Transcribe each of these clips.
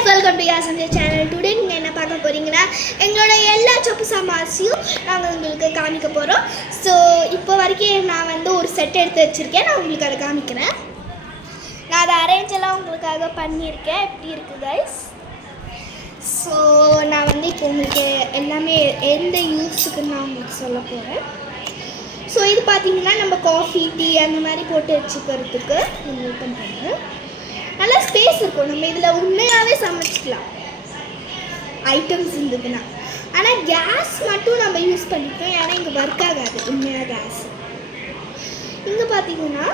guys, welcome to Yasanjay channel. Today நீங்க என்ன பார்க்க போறீங்கன்னா எங்களோட எல்லா சொப்பு சாமான்ஸையும் நாங்க உங்களுக்கு காமிக்க போறோம். சோ இப்போ வரைக்கும் நான் வந்து ஒரு செட் எடுத்து வச்சிருக்கேன். நான் உங்களுக்கு அதை காமிக்கிறேன். நான் அதை அரேஞ்ச் எல்லாம் உங்களுக்காக பண்ணியிருக்கேன். எப்படி இருக்கு guys? ஸோ நான் வந்து இப்போ உங்களுக்கு எல்லாமே எந்த யூஸுக்கு நான் உங்களுக்கு சொல்ல போகிறேன். ஸோ இது பார்த்தீங்கன்னா நம்ம காஃபி டீ அந்த மாதிரி போட்டு வச்சுக்கிறதுக்கு ஓப்பன் பண்ணுறேன். நல்லா ஸ்பேஸ் இருக்கும். நம்ம இதில் உண்மையாகவே சமைச்சிக்கலாம் ஐட்டம்ஸ் இருந்ததுன்னா. ஆனால் கேஸ் மட்டும் நம்ம யூஸ் பண்ணிப்போம். ஏன்னா இங்கே ஒர்க் ஆகாது உண்மையாக கேஸ். இங்கே பார்த்தீங்கன்னா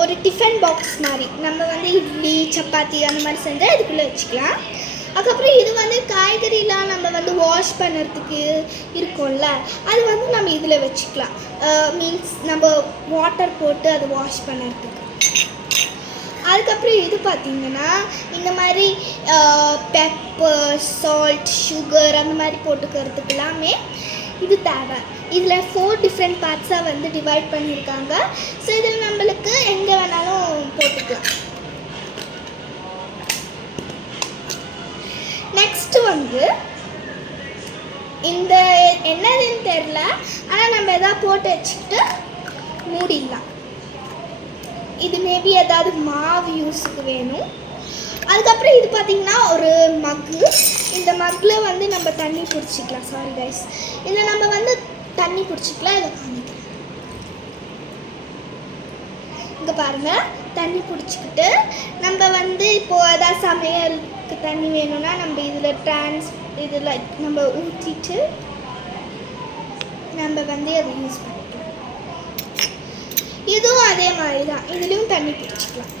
ஒரு டிஃபன் பாக்ஸ் மாதிரி நம்ம வந்து இட்லி சப்பாத்தி அந்த மாதிரி செஞ்சால் இதுக்குள்ளே வச்சுக்கலாம். அதுக்கப்புறம் இது வந்து காய்கறிலாம் நம்ம வந்து வாஷ் பண்ணுறதுக்கு இருக்கும்ல, அது வந்து நம்ம இதில் வச்சுக்கலாம். மீன்ஸ் நம்ம வாட்டர் போட்டு அதை வாஷ் பண்ணுறதுக்கு. அதுக்கப்புறம் இது பார்த்திங்கன்னா இந்த மாதிரி பெப்பர் சால்ட் சுகர் அந்த மாதிரி போட்டுக்கிறதுக்கு எல்லாமே இது தேவை. இதில் 4 டிஃப்ரெண்ட் பார்ட்ஸாக வந்து டிவைட் பண்ணியிருக்காங்க. ஸோ இதில் நம்மளுக்கு எங்கே வேணாலும் போட்டுக்கலாம். நெக்ஸ்ட்டு வந்து இந்த என்னதுன்னு தெரில, ஆனால் நம்ம எதாவது போட்டு வச்சுக்கிட்டு மூடிடலாம். இது மேபி ஏதாவது மாவு யூஸுக்கு வேணும். அதுக்கப்புறம் இது பார்த்திங்கன்னா ஒரு மக்கு. இந்த மக்கில் வந்து நம்ம தண்ணி பிடிச்சிக்கலாம். சாரி கைஸ், இதில் நம்ம வந்து தண்ணி பிடிச்சிக்கலாம். இதை காமிக்கிறேன். இங்கே பாருங்கள், தண்ணி பிடிச்சிக்கிட்டு நம்ம வந்து இப்போது ஏதாவது சமையலுக்கு தண்ணி வேணும்னா நம்ம இதில் நம்ம ஊற்றிட்டு நம்ம வந்து அதை யூஸ் பண்ணிக்கலாம். இதுவும் அதே மாதிரி தான், இதுலேயும் தண்ணி பிடிச்சிக்கலாம்.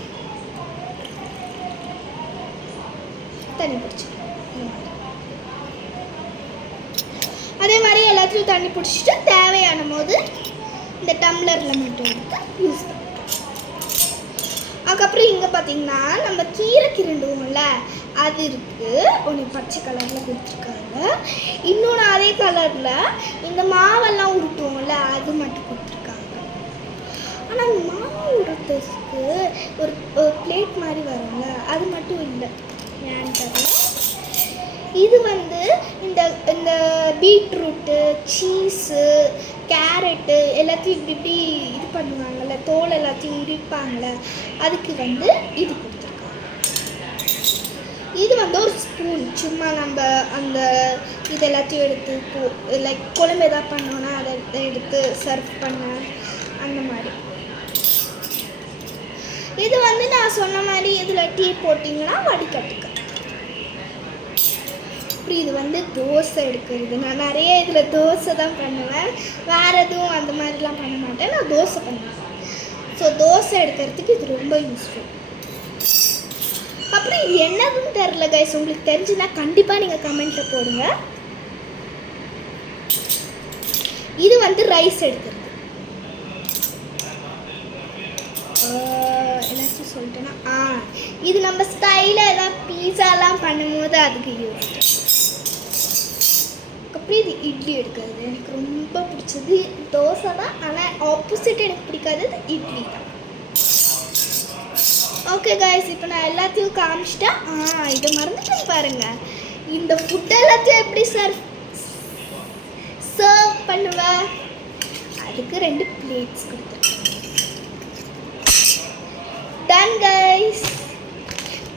தண்ணி பிடிச்சிக்கலாம் அதே மாதிரி எல்லாத்துலேயும் தண்ணி பிடிச்சிட்டு தேவையான போது இந்த டம்ளரில் மட்டும் எடுத்து யூஸ் பண்ணிக்கலாம். அதுக்கப்புறம் இங்கே பார்த்தீங்கன்னா நம்ம கீரை கிரண்டுவோம்ல, அது இருக்குது. ஒன்று பச்சை கலரில் கொடுத்துருக்காங்க. இன்னொன்று அதே கலரில் இந்த மாவெல்லாம் உருட்டுவோம்ல, அது மட்டும் கொடுத்துருக்காங்க. ஆனால் மாவு உருட்டுறதுக்கு ஒரு பிளேட் மாதிரி வரும்ல, அது மட்டும் இல்லை. ஏன்னு தெரியல. இது வந்து இந்த இந்த பீட்ரூட்டு சீஸு கேரட்டு எல்லாத்தையும் இப்படி இப்படி இது பண்ணுவாங்கள்ல, தோல் எல்லாத்தையும் உரிப்பாங்கள்ல, அதுக்கு வந்து இது கொடுத்துருக்காங்க. இது வந்து ஒரு ஸ்பூன். சும்மா நம்ம அந்த இது எல்லாத்தையும் எடுத்து லைக் குழம்பு எதாவது பண்ணோன்னா அதை எடுத்து சர்வ் பண்ண அந்த மாதிரி. இது வந்து நான் சொன்ன மாதிரி இதில் டீ போட்டிங்கன்னா வடிகட்டுக்க. அப்படி இது வந்து தோசை எடுக்கிறது. நான் நிறைய இதில் தோசை தான் பண்ணுவேன். வேறு எதுவும் அந்த மாதிரிலாம் பண்ண மாட்டேன். நான் தோசை பண்ணுவேன். ஸோ தோசை எடுக்கிறதுக்கு இது ரொம்ப யூஸ்ஃபுல். அப்புறம் இது என்னதுன்னு தெரில கைஸ், உங்களுக்கு தெரிஞ்சுன்னா கண்டிப்பாக நீங்கள் கமெண்ட்டில் போடுங்க. இது வந்து ரைஸ் எடுக்கிறது. எல்லாத்தையும் சொல்லிட்டேன்னா இது நம்ம ஸ்டைலில் ஏதாவது பீஸாலாம் பண்ணும்போது அதுக்கு யூஸ். அப்புறம் இது இட்லி எடுக்கிறது. எனக்கு ரொம்ப பிடிச்சது தோசை தான், ஆனால் ஆப்போசிட் எனக்கு பிடிக்காது இட்லி தான். ஓகே கைஸ், இப்போ நான் எல்லாத்தையும் காமிச்சிட்டேன். இதை மறந்துட்டேன் பாருங்கள். இந்த ஃபுட் எல்லாத்தையும் எப்படி சர்வ் பண்ணுவேன், அதுக்கு 2 பிளேட்ஸ் கொடுத்துருக்கேன். Done guys.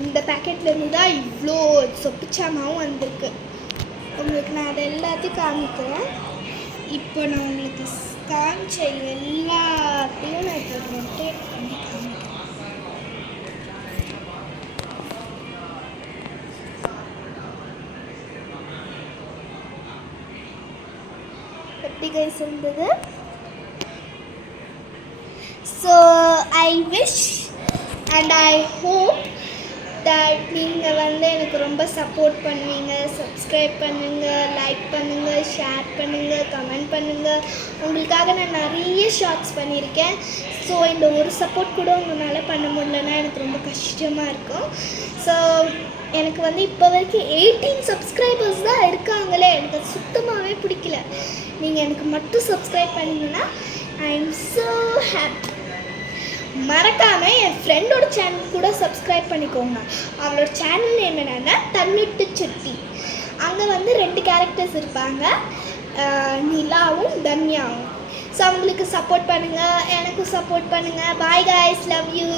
இந்த பேக்கெட்லேருந்து தான் இவ்வளோ சொப்புச்சாமாவும் வந்திருக்கு. உங்களுக்கு நான் அதை எல்லாத்தையும் காமிக்கிறேன். இப்போ நான் உங்களுக்கு காமிச்ச எல்லாத்தையும் நான் இப்போ ரொட்டேட் பண்ணி காமிக்கிறேன். எப்படி கைஸ் இருந்தது? So I wish and I hope that நீங்கள் வந்து எனக்கு ரொம்ப சப்போர்ட் பண்ணுவீங்க. சப்ஸ்கிரைப் பண்ணுங்கள், லைக் பண்ணுங்கள், ஷேர் பண்ணுங்கள், கமெண்ட் பண்ணுங்கள். உங்களுக்காக நான் நிறைய ஷார்ட்ஸ் பண்ணியிருக்கேன். ஸோ இந்த ஒரு சப்போர்ட் கூட உங்களால் பண்ண முடியலன்னா எனக்கு ரொம்ப கஷ்டமாக இருக்கும். ஸோ எனக்கு வந்து இப்போ வரைக்கும் 18 சப்ஸ்கிரைபர்ஸ் தான் இருக்காங்களே. எனக்கு அது சுத்தமாகவே பிடிக்கல. நீங்கள் எனக்கு மட்டும் சப்ஸ்கிரைப் பண்ணிங்கன்னா ஐ எம் ஸோ ஹாப்பி. மறக்காமல் என் ஃப்ரெண்டோட சேனல் கூட சப்ஸ்கிரைப் பண்ணிக்கோங்க. அவளோட சேனல் நேம் என்னென்னா தன்னிட்டு செட்டி. அங்கே வந்து 2 கேரக்டர்ஸ் இருப்பாங்க, நிலாவும் தன்யாவும். ஸோ அவங்களுக்கு சப்போர்ட் பண்ணுங்கள், எனக்கும் சப்போர்ட் பண்ணுங்கள். Bye guys, love you.